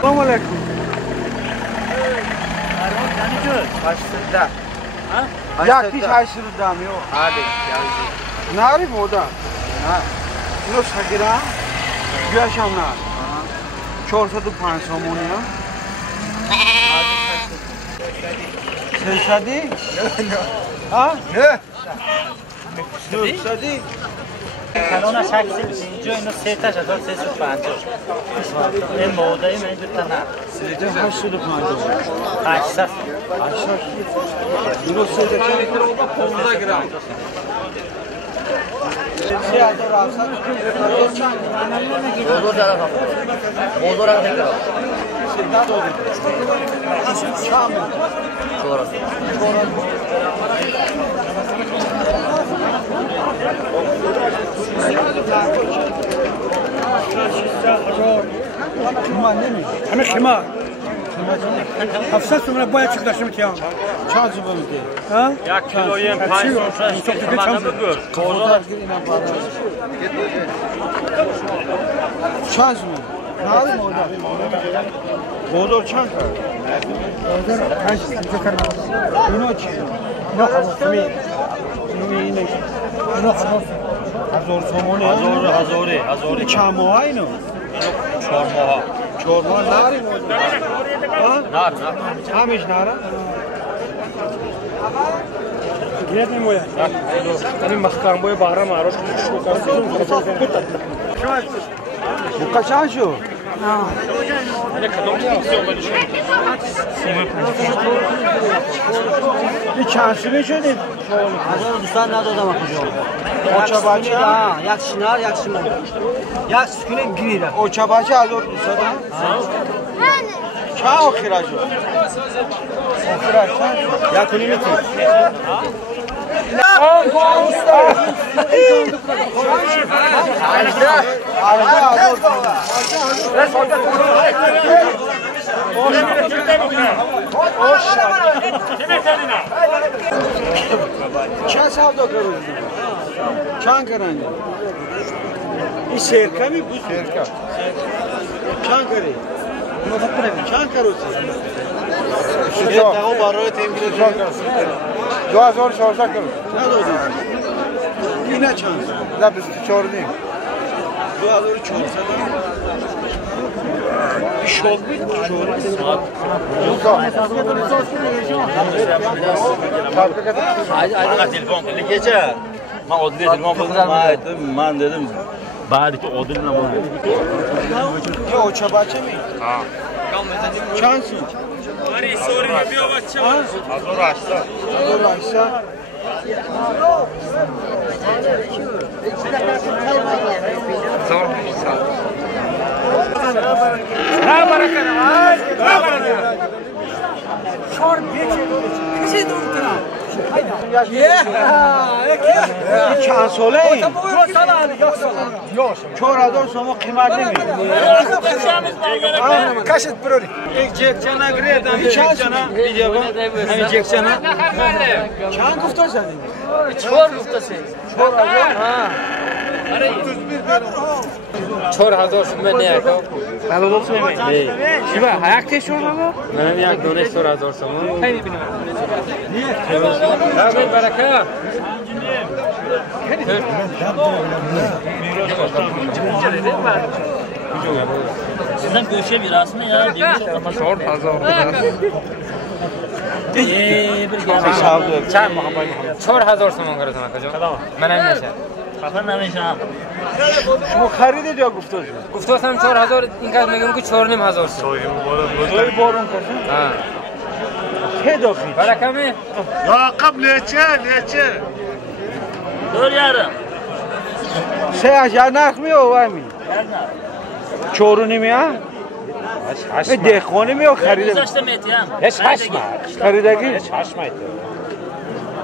Selamun aleyküm. Haşırda. Yakti haşırda mı o? Hadi. Nari mi o da? No sagira. Yaşamlar. Çorsa da pansamonu ya. Sesadi? Ha? Ne? Sesadi? Kanona şaksi joyno seta jador sesu pancho. En modayı men bitana. Sesadi haşırda pansamonu. Aşsas. Aşağı. No sesadi çorba 15 gram. Motor tarafı. Motor arka tekrar. Sonra. همه خمار هفته سومره باید چیز داشته میتیم چند زبان میده؟ ها؟ Yak kiloyem چند زبان؟ نه مادر چند کرد؟ مادر پنج اینجا کردم اینا چی؟ اینا خلاصمی اینا خلاص هزار تومانه؟ هزاره چند ماه اینو؟ 4 ماه 4 ماه نری مادر؟ نه همیش نره؟ گیرد نموید این مخکان بای بارم آروش شو کردیم Bu kaçan şu? Bir çansı şöyle. Hazır dostlar nerede odam akıcı? O çabaçı. Yak şınar, yak şınar. Yak sükunem girir. O çabaçı hazır dostlar. Çağ o kiracı. O kiracı. یا کنی میتونی چند سودا کردی؟ چند کردی؟ این سرکه می بود سرکه. چند کردی؟ چند کردی؟ Şuraya tavu barroyu temkin ediyor. 2014 کرد. ندادی. اینا چند؟ نه 24 نیم. 2014 شغل بود. Bana telefon geldi gece. Ben odaya telefon kurdum. Ben dedim. Bari ki odunla mı? Ya o çabaçı mı? Ha. Çansın. Bari sorry bir bacım. Azor açsa. Azor açsa. Zor. نه برکن نه برکن شور بیچه کسی دورتنا چند ساله این؟ 4 سال 4000 سوم قیمت نمی. کشت بروری یک جکچنا گریدم. چند ساله؟ بیجا با. همین جکچنا. چند گفته زدیم؟ 4 gufta şey. 4000 so'm ne aka? Halol olsun mi? Shiba, ayak teşiyor mu? Benim yak done 4000 so'm. Haydi binim. Niye? Abi baraka. Sizden köşe mirası mı ya? 4000. Çay Muhammed. 4000 so'm karasan akajon. Men ham necha? Kafa namişam. شما خریدید یا گفته؟ گفتم 4000 این کار میگم که 4500 توی بارون کردن؟ ها چه داخلی؟ برکمی یا قبل چه؟ Dur yarım. سه اجر نخ می اومی چورونی می ها؟ دهخانی می ها خریده Güzel işte metiyem. هیچ حشمه خریدگی؟ هیچ حشمه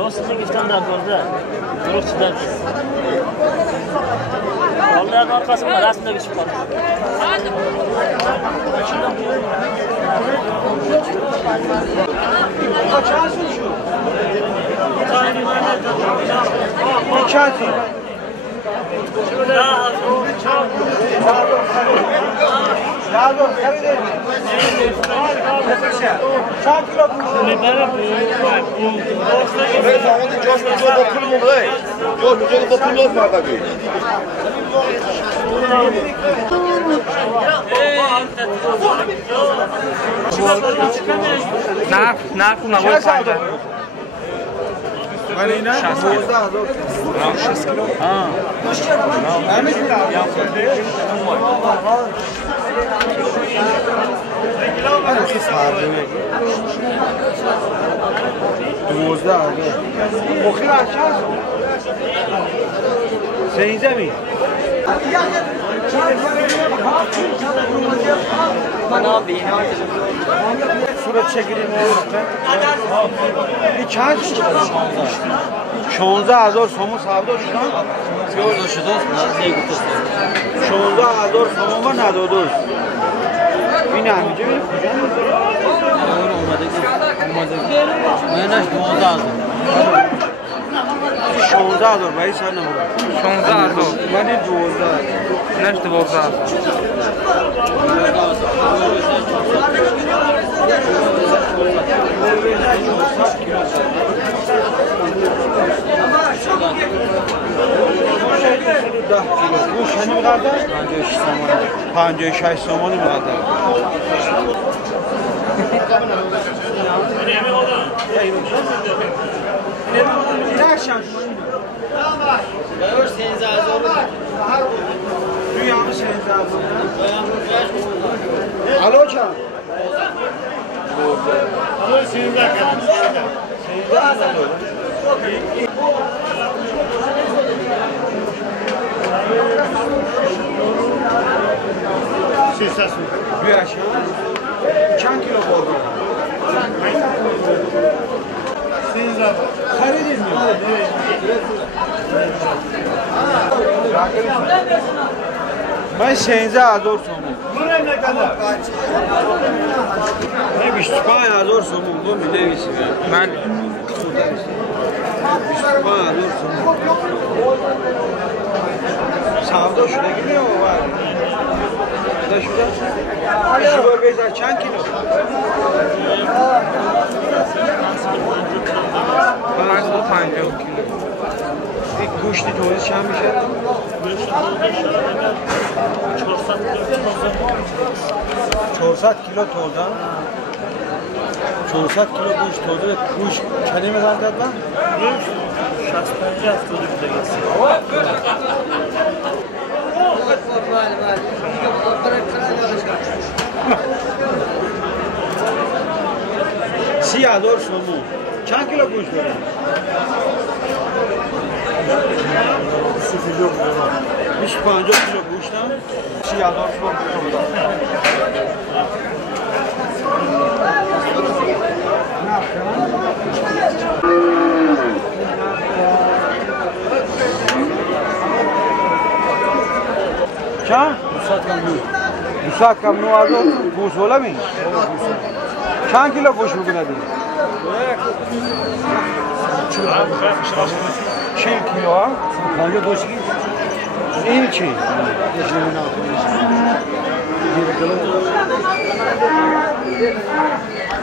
Dostum giften de orada. Durukçular. Allah'ın arkasında aslında bir şey var. Kaçarsın şu? çatı. Narko na voj panja. Marina, 12,000. Surat çekilin. Kaç? 16,000 so'm savdo shudam. 16,000 so'm va nadodoz. این همینجا میره کجا منش 12,000 16,000 باید سر نمورم 16,000. من 12. Nash 12,000. Bu seni mi kadar? 56 so'm mi kadar? Dünyanın 8,000. Alo can. Alo 8,000. Bir aşağı. Çan kilo oldu. Karadeniz mi? Ben 16,000 so'm. Buraya ne kadar? Ne 25,000 so'm bu mi demişsin ya? Ben 25,000 so'm. Savdo şuna gidiyor mu var? Da şurada. Şu bölgede çan kilo. ben 50 kilo. Bir kuşlu tozu çan bir şey. 400 kilo tozdan 400 kilo kuş tozu kuş kendime zannet var. 65 haftada bir de geçsin. Siyah doğru somu. Çan kilo kuş böyle. 25 kilo kuştan siyah doğru somu. Çan? Bu saat kamnu aldı. Kuş ola mı? Çan kilo kuş mu buna değil? 40 kilo ha? Hangi kuş ki? İyi ki.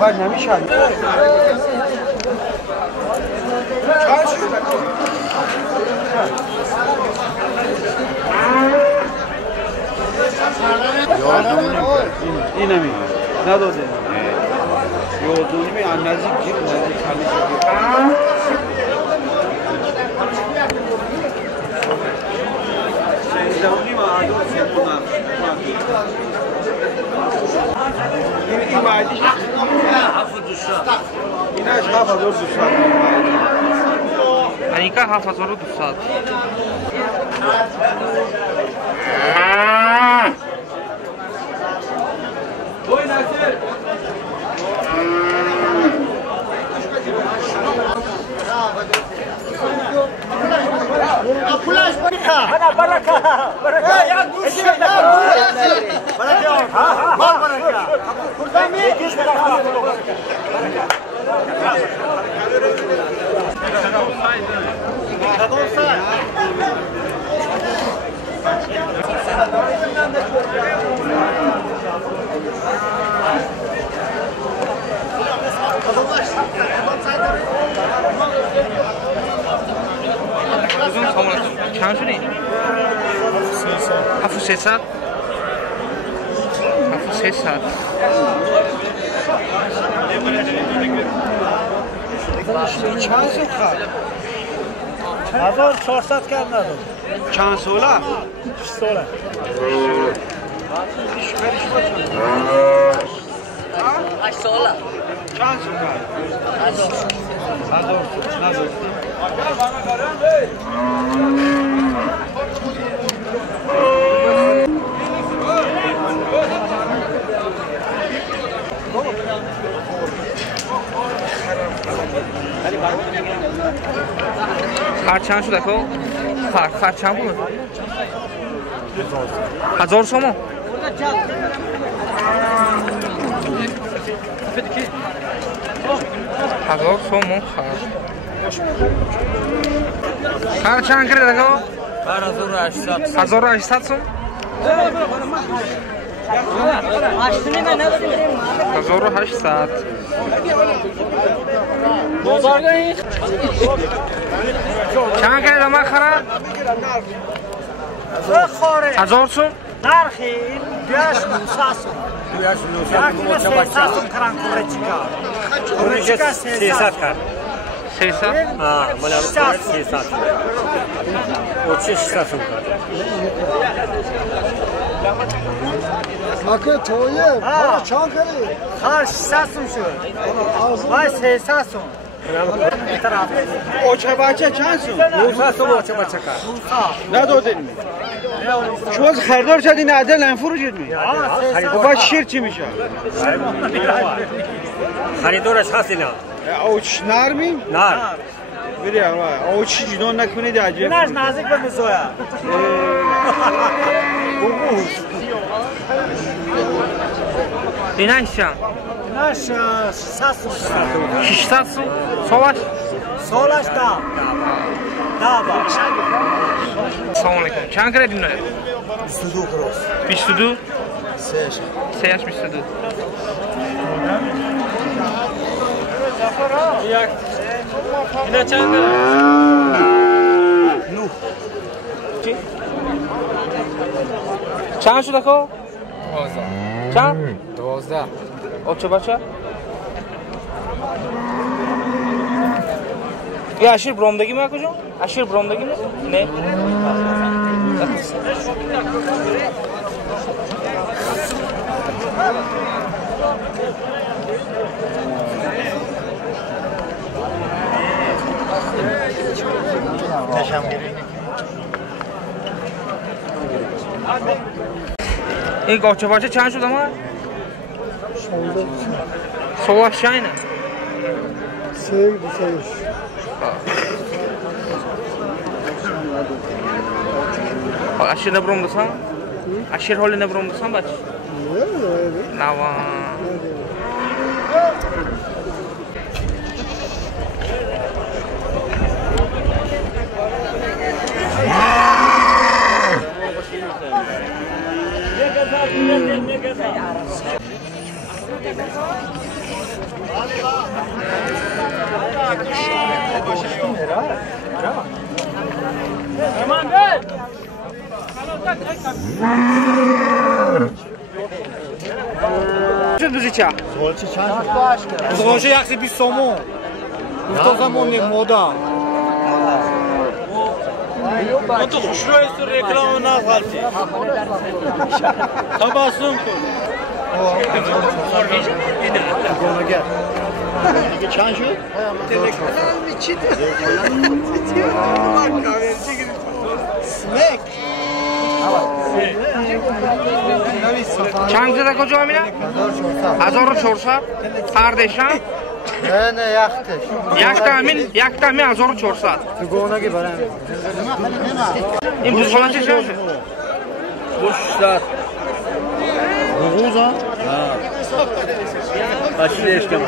Bak ne şey? İne mi? Ne dedi? Yolduğunu mu? Nazik gir, nazik hani. Sen zavni mi? Ado sen bunlar. İn imadi. Hafı düşa. İnaş hafı zor düşa. Anika 7,200. Baraka. چند شدی؟ 7300 7300 چند سو خرد؟ 1400 کم ندارم. چند سوله؟ 20 ساله. چند سو خرد؟ 1000 سو. خرد چند شد اکو؟ خرد چند بود؟ 1000 سومو؟ 1000 سومو خرد خرد چند کرد اکو؟ 1800 سوم؟ 1800 چند کرد اما خرد؟ 1000 سوم؟ نرخی 2900 سوم. 300 سوم کران کوره چیکار؟ کوره چیکار 300 کرد. 300 مال 300 او 600 سوم کرد. مکه تویه چند کردی؟ خار 600 سوم شد. وای 300 سوم. اوچه بچه چند سو؟ 900 سوم اوچه بچه کرد. ندادین می؟ شما از خریدار شدین عدل نفروشید می؟ خب باید شیر چی میشه؟ خریدارش هستی نه؟ اوچ نرمی؟ نه. بری اوچی جدون نکنید عجیب اینش نزدیک به میزویا. اینش چند؟ اینش 600 سوم کرد. 600 سوم؟ سالش؟ سالش دا. سلام علیکم چند کردی اینو؟ 22 کروس 22 سهش 22 اینا چند داره؟ 9 چند شد اکو؟ 12 چند؟ 12 اوچه بچه؟ یه اشیر برامدگی می کجا؟ اشیر برامدگی می؟ نه این گاچه باچه چند شد اما؟ 16 شاینه اشیر نبرم دستم؟ اشیر حالی نبرم دستم بچه؟ نه چه دوزی چه؟ زغالچه یخسی 20 سومو. گفتم مودا. من تو خوشرو است رکلام نفالتی. تبسم کن. گونگر دیگه چند شد؟ چند زده کجا همینه؟ 1400 فردشم؟ نه یختش یک تامین 1400 تو گونگی برام این بوز فلان چه شد؟ 200 بغوز ها؟ بچه اشکم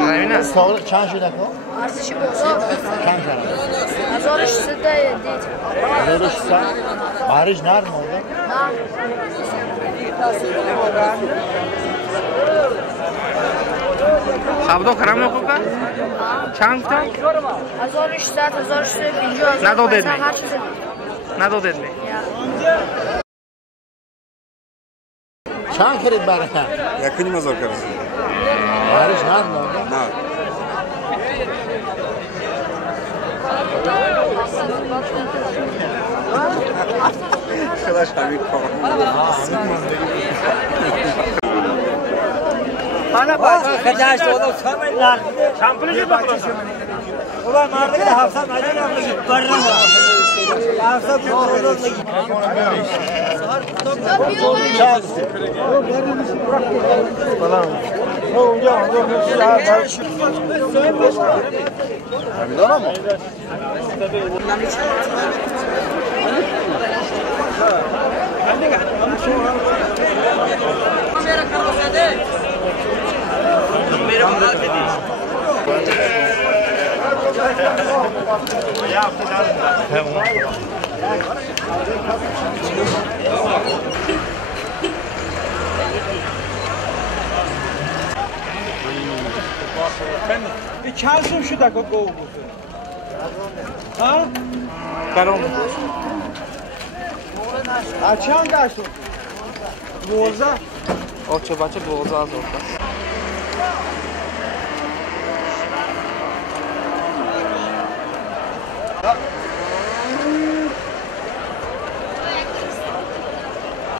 همینه ساغلق چند شده کن؟ ارزشی بازار چند کرده؟ 1600 دید 1600 بارش نرم oldu. نه Savdo qiramni qo'qa? Chang chang. 1300, 1350. Nado dedmi? Nado dedmi? چند خرید برکن؟ Yakın mazor karısı. بارش نرد مورده؟ Ne? Arkadaş abi Bana bak. Kaçaş oğlum sormayın. Şampiyonu gibi bakıyorsun. Ulan mardık da hafsan acı yapma git. Barına mı? Hafsan bu oğlumla git. چند سوم شده که گوه بود؟ ها؟ Qarom. چند داشت؟ 12 Ocha bacha 12000 so'm.